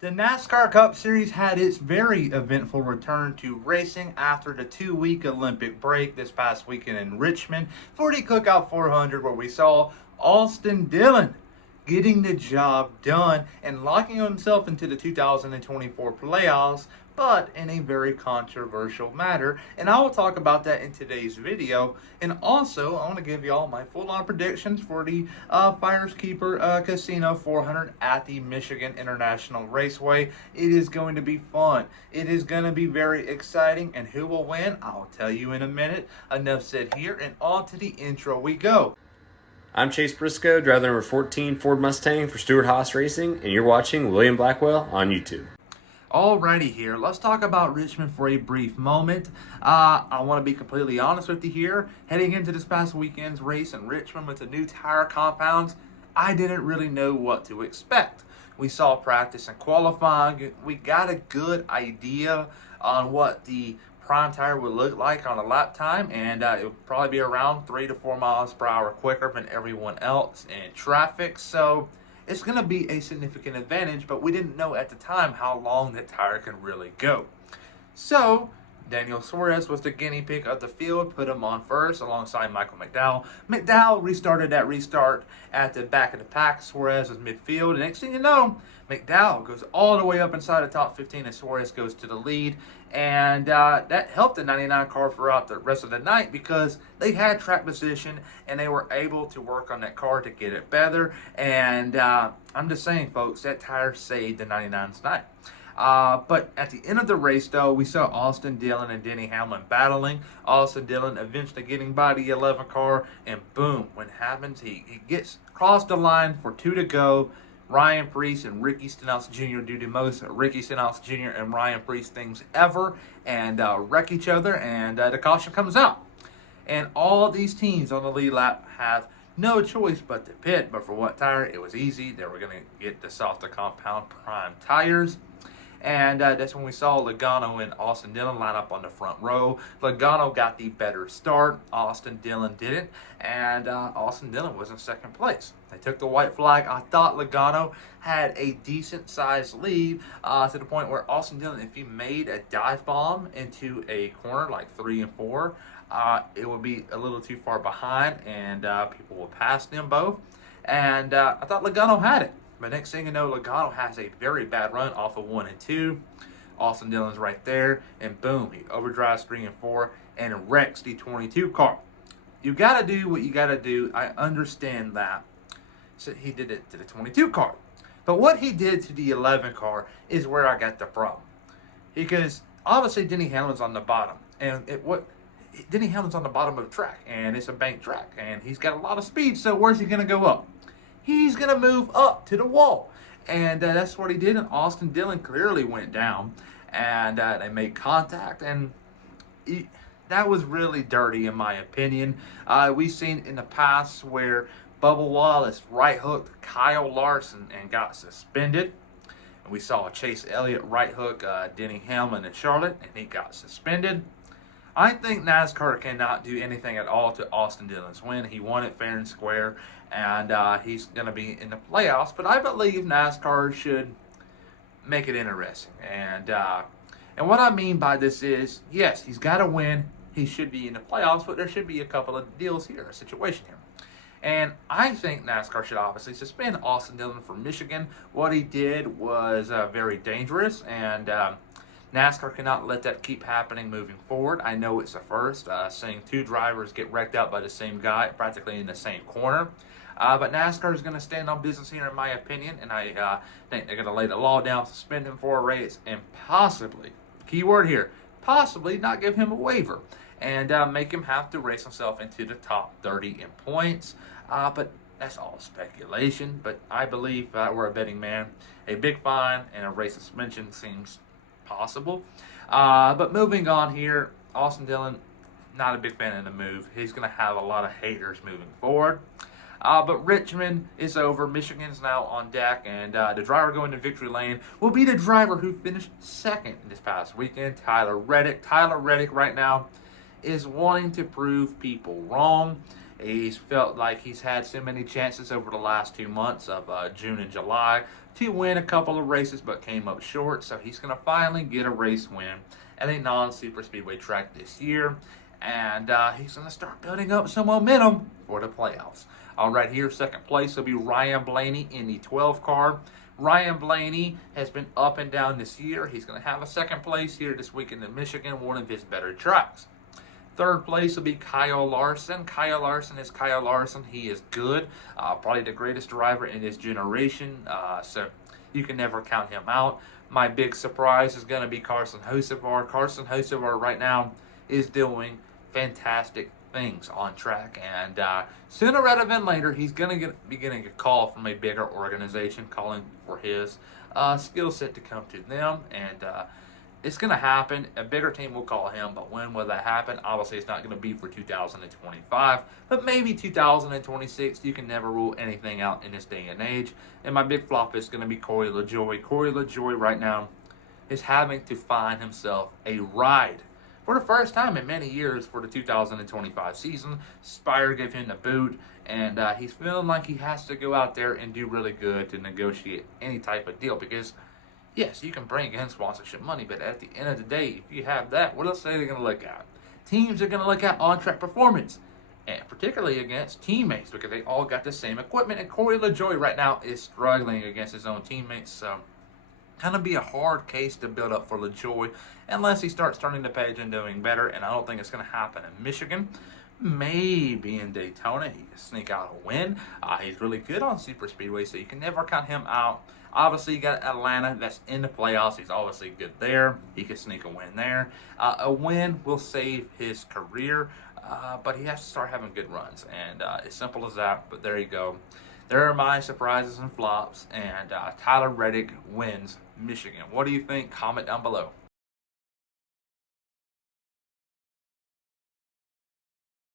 The NASCAR Cup Series had its very eventful return to racing after the 2 week Olympic break this past weekend in Richmond for the Cookout 400, where we saw Austin Dillon getting the job done and locking himself into the 2024 playoffs, but in a very controversial matter. And I will talk about that in today's video. And also, I want to give y'all my full-on predictions for the FireKeepers Casino 400 at the Michigan International Raceway. It is going to be fun. It is going to be very exciting. And who will win? I'll tell you in a minute. Enough said here, and on to the intro we go. I'm Chase Briscoe, driver number 14 Ford Mustang for Stewart Haas Racing, and you're watching William Blackwell on YouTube. Alrighty here, let's talk about Richmond for a brief moment. I want to be completely honest with you here. Heading into this past weekend's race in Richmond with the new tire compounds, I didn't really know what to expect. We saw practice and qualifying. We got a good idea on what the prime tire would look like on a lap time, and it would probably be around 3 to 4 miles per hour quicker than everyone else in traffic. So it's going to be a significant advantage, but we didn't know at the time how long that tire could really go. So Daniel Suarez was the guinea pig of the field, put him on first alongside Michael McDowell. McDowell restarted that restart at the back of the pack. Suarez was midfield, and next thing you know, McDowell goes all the way up inside the top 15, and Suarez goes to the lead. And that helped the 99 car throughout the rest of the night because they had track position and they were able to work on that car to get it better. And I'm just saying, folks, that tire saved the 99's night. But at the end of the race, though, we saw Austin Dillon and Denny Hamlin battling. Austin Dillon eventually getting by the 11 car, and boom, when it happens, he gets crossed the line for 2 to go. Ryan Preece and Ricky Stenhouse Jr. do the most Ricky Stenhouse Jr. and Ryan Preece things ever and wreck each other, and the caution comes out. And all these teams on the lead lap have no choice but to pit, but for what tire? It was easy. They were going to get the softer compound prime tires. And that's when we saw Logano and Austin Dillon line up on the front row. Logano got the better start. Austin Dillon didn't. And Austin Dillon was in second place. They took the white flag. I thought Logano had a decent-sized lead to the point where Austin Dillon, if he made a dive bomb into a corner like 3 and 4, it would be a little too far behind, and people will pass them both. And I thought Logano had it. But next thing you know, Logano has a very bad run off of 1 and 2. Austin Dillon's right there, and boom, he overdrives 3 and 4 and wrecks the 22 car. You got to do what you got to do. I understand that. So he did it to the 22 car. But what he did to the 11 car is where I got the problem. Because obviously Denny Hamlin's on the bottom. And Denny Hamlin's on the bottom of the track, and it's a bank track, and he's got a lot of speed, so where's he going to go up? He's going to move up to the wall. And that's what he did, and Austin Dillon clearly went down. And they made contact, and that was really dirty in my opinion. We've seen in the past where Bubba Wallace right-hooked Kyle Larson and got suspended. And we saw Chase Elliott right-hook Denny Hamlin in Charlotte, and he got suspended. I think NASCAR cannot do anything at all to Austin Dillon's win. He won it fair and square, and he's going to be in the playoffs. But I believe NASCAR should make it interesting. And what I mean by this is, yes, he's got to win. He should be in the playoffs, but there should be a couple of deals here, a situation here. And I think NASCAR should obviously suspend Austin Dillon from Michigan. What he did was very dangerous, and NASCAR cannot let that keep happening moving forward. I know it's a first, seeing 2 drivers get wrecked out by the same guy, practically in the same corner. But NASCAR is going to stand on business here, in my opinion, and I think they're going to lay the law down, suspend him for a race, and possibly, key word here, possibly not give him a waiver, and make him have to race himself into the top 30 in points. But that's all speculation. But I believe if I were a betting man, a big fine and a race suspension seems possible. But moving on here, Austin Dillon, not a big fan of the move. He's going to have a lot of haters moving forward. But Richmond is over. Michigan's now on deck, and the driver going to victory lane will be the driver who finished second this past weekend, Tyler Reddick. Tyler Reddick right now is wanting to prove people wrong, He's felt like he's had so many chances over the last 2 months of June and July to win a couple of races, but came up short. So he's going to finally get a race win at a non-super speedway track this year, and he's going to start building up some momentum for the playoffs. All right, here, second place will be Ryan Blaney in the 12 car. Ryan Blaney has been up and down this year. He's going to have a second place here this weekend in Michigan, one of his better tracks. Third place will be Kyle Larson. Kyle Larson is Kyle Larson. He is good, probably the greatest driver in this generation, so you can never count him out. My big surprise is going to be Carson Hocevar. Carson Hocevar right now is doing fantastic things on track, and sooner rather than later, he's going to be getting a call from a bigger organization calling for his skill set to come to them, and it's going to happen. A bigger team will call him, but when will that happen? Obviously, it's not going to be for 2025, but maybe 2026. You can never rule anything out in this day and age. And my big flop is going to be Corey LaJoie. Corey LaJoie right now is having to find himself a ride for the first time in many years for the 2025 season. Spire gave him the boot, and he's feeling like he has to go out there and do really good to negotiate any type of deal, because yes, you can bring in sponsorship money, but at the end of the day, if you have that, what else are they going to look at? Teams are going to look at on-track performance, and particularly against teammates, because they all got the same equipment, and Corey LaJoie right now is struggling against his own teammates, so kind of be a hard case to build up for LaJoie unless he starts turning the page and doing better, and I don't think it's going to happen in Michigan. Maybe in Daytona he can sneak out a win. He's really good on super speedway, so you can never count him out. Obviously, you got Atlanta that's in the playoffs. He's obviously good there. He could sneak a win there. A win will save his career, but he has to start having good runs, and as simple as that. But there you go. There are my surprises and flops, and Tyler Reddick wins Michigan. What do you think? Comment down below.